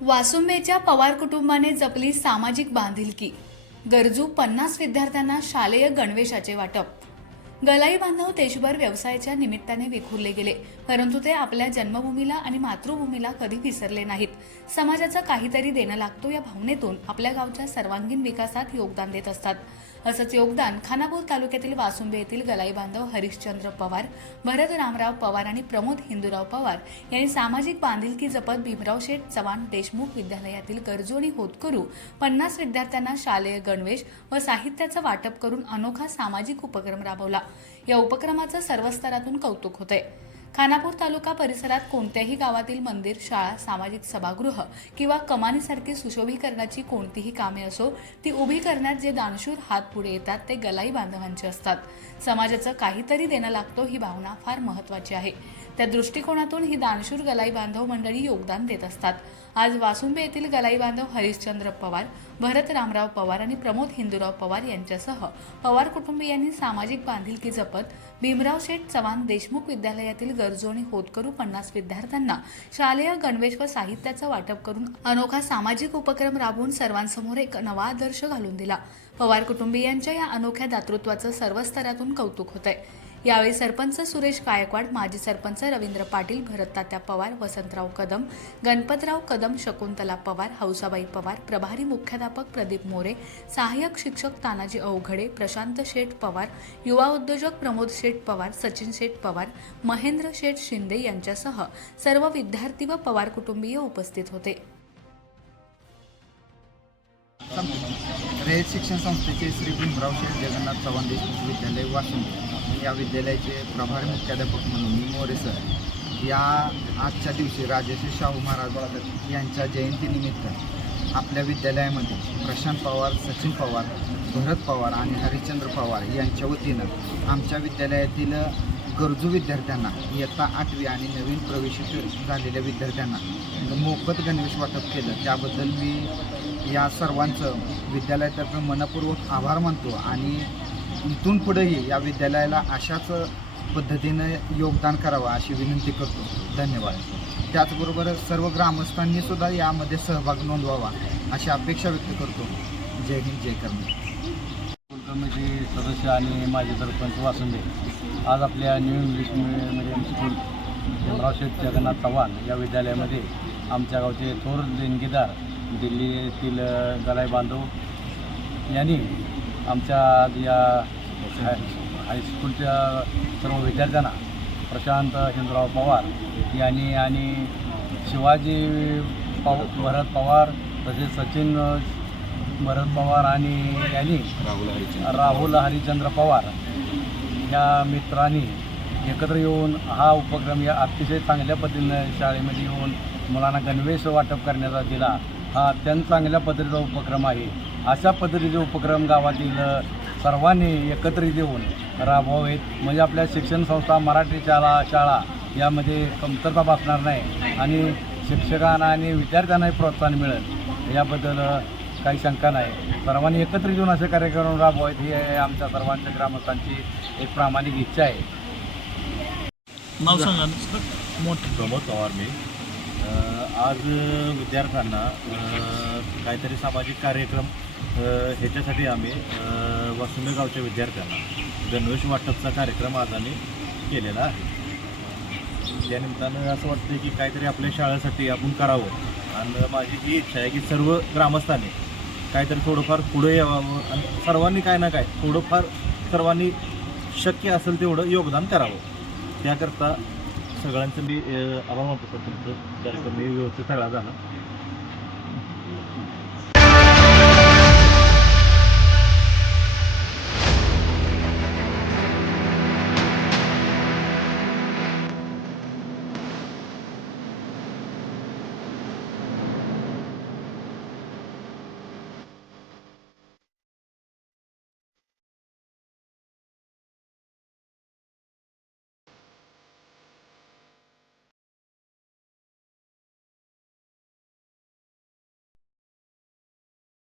वासुंबेच्या पवार कुटुंबाने जपली सामाजिक बांधिलकी. गरजू पन्नास विद्यार्थ्यांना शालेय गणवेशाचे वाटप. गलाई बांधव देशभर व्यवसायाच्या निमित्ताने विखुरले गेले परंतु ते आपल्या जन्मभूमीला आणि मातृभूमीला कधी विसरले नाहीत. समाजाचं काहीतरी देणं लागतो या भावनेतून आपल्या गावच्या सर्वांगीण विकासात योगदान देत असतात. असंच योगदान खानापूर तालुक्यातील वासुंबे येथील गलाई बांधव हरिश्चंद्र पवार भरत रामराव पवार आणि प्रमोद हिंदूराव पवार यांनी सामाजिक बांधिलकी जपत भीमराव शेठ चव्हाण देशमुख विद्यालयातील गरजू आणि होतकरू पन्नास विद्यार्थ्यांना शालेय गणवेश व साहित्याचं वाटप करून अनोखा सामाजिक उपक्रम राबवला. या उपक्रमाचं सर्व स्तरातून कौतुक होतंय. खानापूर तालुका परिसरात कोणत्याही गावातील मंदिर शाळा सामाजिक सभागृह किंवा कमानीसारखी सुशोभीकरणाची कोणतीही कामे असो ती उभी करण्यात जे दानशूर हात पुढे येतात ते गलाई बांधवांचे असतात. समाजाचं काहीतरी देणं लागतो ही भावना फार महत्वाची आहे. त्या दृष्टिकोनातून ही दानशूर गलाई बांधव मंडळी योगदान देत असतात. आज वासुंबे येथील गलाई बांधव हरिश्चंद्र पवार भरत रामराव पवार आणि प्रमोद हिंदूराव पवार यांच्यासह पवार कुटुंबियांनी सामाजिक बांधिलकी जपत भीमराव शेठ चव्हाण देशमुख विद्यालयातील गरजू आणि होतकरू पन्नास विद्यार्थ्यांना शालेय गणवेश व साहित्याचं वाटप करून अनोखा सामाजिक उपक्रम राबवून सर्वांसमोर एक नवा आदर्श घालून दिला. पवार कुटुंबियांच्या या अनोख्या दातृत्वाचं सर्व स्तरातून कौतुक होत आहे यावेळी सरपंच सुरेश गायकवाड माजी सरपंच रवींद्र पाटील भरततात्या पवार वसंतराव कदम गणपतराव कदम शकुंतला पवार हौसाबाई पवार प्रभारी मुख्याध्यापक प्रदीप मोरे सहाय्यक शिक्षक तानाजी अवघडे प्रशांत शेठ पवार युवा उद्योजक प्रमोद शेठ पवार सचिन शेठ पवार महेंद्र शेठ शिंदे यांच्यासह सर्व विद्यार्थी व पवार कुटुंबीय उपस्थित होते. रयत शिक्षण संस्थेचे श्री भीमराव शेठ जगन्नाथ चव्हाण देशमुख विद्यालय वाशिम. या विद्यालयाचे प्रभारी मुख्याध्यापक म्हणून मी मोरे सर. या आजच्या दिवशी राजेश्री शाहू महाराज यांच्या जयंतीनिमित्त आपल्या विद्यालयामध्ये प्रशांत पवार सचिन पवार भरत पवार आणि हरिश्चंद्र पवार यांच्या वतीनं आमच्या विद्यालयातील गरजू विद्यार्थ्यांना इयत्ता आठवी आणि नवीन प्रवेश झालेल्या विद्यार्थ्यांना मोफत गणवेश वाटप केलं. त्याबद्दल मी या सर्वांचं विद्यालयातर्फे मनपूर्वक आभार मानतो आणि इथून पुढेही या विद्यालयाला अशाच पद्धतीनं योगदान करावं अशी विनंती करतो. धन्यवाद. त्याचबरोबर सर्व ग्रामस्थांनी सुद्धा यामध्ये सहभाग नोंदवावा अशी अपेक्षा व्यक्त करतो. जय हिंद जय कर्म कमिटी सदस्य आणि माझे सरपंच वासुंदे आज आपल्या new English medium school Bhimrao Sheth Jagannath Chavan या विद्यालयामध्ये आमच्या गावचे थोर देणगीदार दिल्लीतील गलाई बांधव यांनी आमच्या आज या हाय हायस्कूलच्या सर्व विद्यार्थ्यांना प्रशांत हिंदराव पवार यांनी आणि शिवाजी पव भरत पवार तसेच सचिन भरत पवार आणि यांनी राहुल हरिचंद्र पवार या मित्रांनी एकत्र येऊन हा उपक्रम या अतिशय चांगल्या पद्धतीनं शाळेमध्ये येऊन मुलांना गणवेश वाटप करण्याचा दिला. हा अत्यंत चांगल्या पद्धतीचा उपक्रम आहे. अशा पद्धतीचे उपक्रम गावातील सर्वांनी एकत्रित येऊन राबवावेत. म्हणजे आपल्या शिक्षण संस्था मराठी शाळा शाळा यामध्ये कमतरता भासणार नाही आणि शिक्षकांना आणि विद्यार्थ्यांनाही प्रोत्साहन मिळेल. याबद्दल काही शंका नाही. सर्वांनी एकत्रित येऊन असे कार्यक्रम राबवावेत ही आहे आमच्या सर्वांच्या ग्रामस्थांची एक प्रामाणिक इच्छा आहे. नाव सांगा प्रमोद पवार मी. आज विद्यार्थ्यांना काहीतरी सामाजिक कार्यक्रम ह्याच्यासाठी आम्ही अ, गावच्या विद्यार्थ्यांना गणवेश वाटपचा कार्यक्रम आज आम्ही केलेला आहे. त्यानिमित्तानं असं वाटतं की काहीतरी आपल्या शाळेसाठी आपण करावं. आणि माझी ही इच्छा आहे की सर्व ग्रामस्थांनी काहीतरी थोडंफार पुढे यावं आणि सर्वांनी काय ना काय थोडंफार सर्वांनी शक्य असेल तेवढं योगदान करावं. त्याकरता सगळ्यांचं मी आभार मानतो सर तुमचं कार्यक्रम मी व्यवस्थित झाला